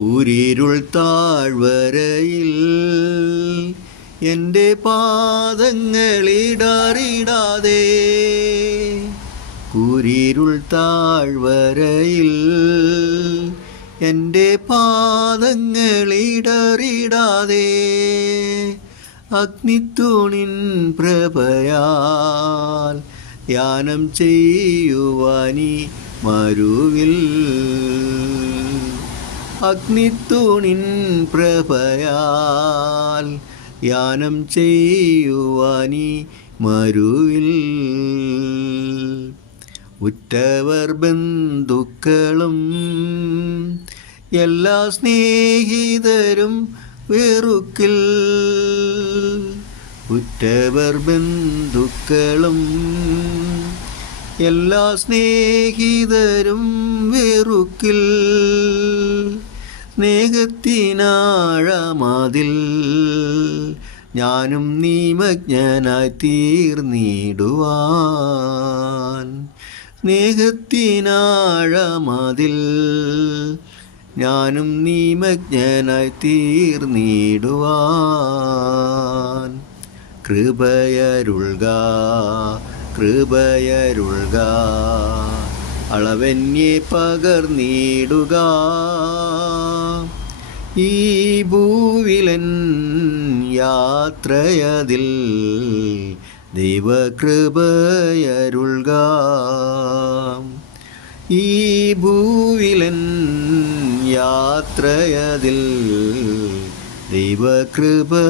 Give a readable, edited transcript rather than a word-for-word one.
ഉരിരുൾ താഴ്വരയിൽ എൻ്റെ പാദങ്ങളിടറിടാതെ, കുരിരുൾ താഴ്വരയിൽ എൻ്റെ പാദങ്ങളിടറിടാതെ, അഗ്നിത്തൂണിൻ പ്രഭയാൽ യാനം ചെയ്യുവാനീ മരുവിൽ, അഗ്നിത്തൂണിൻ പ്രഭയാൽ യാനം ചെയ്യുവാനീ മരുവിൽ, ഉറ്റവർ ബന്ധുക്കളും എല്ലാ സ്നേഹിതരും വെറുക്കിൽ, ഉറ്റവർ ബന്ധുക്കളും എല്ലാ സ്നേഹിതരും വെറുക്കിൽ, സ്നേഹത്തിനാഴമതിൽ ഞാനും നിമഗ്നനായി തീർന്നിടുവാൻ, സ്നേഹത്തിനാഴമതിൽ ഞാനും നിമഗ്നനായി തീർന്നിടുവാൻ. കൃപയരുൾക കൃപയരുൾക, അളവന്യെ പകർന്നിടുക, ഈ ഭൂവിലൻ യാത്രയതിൽ ദൈവകൃപയരുൾക, ഈ ഭൂവിലൻ യാത്രയതിൽ ദൈവകൃപയരുൾക.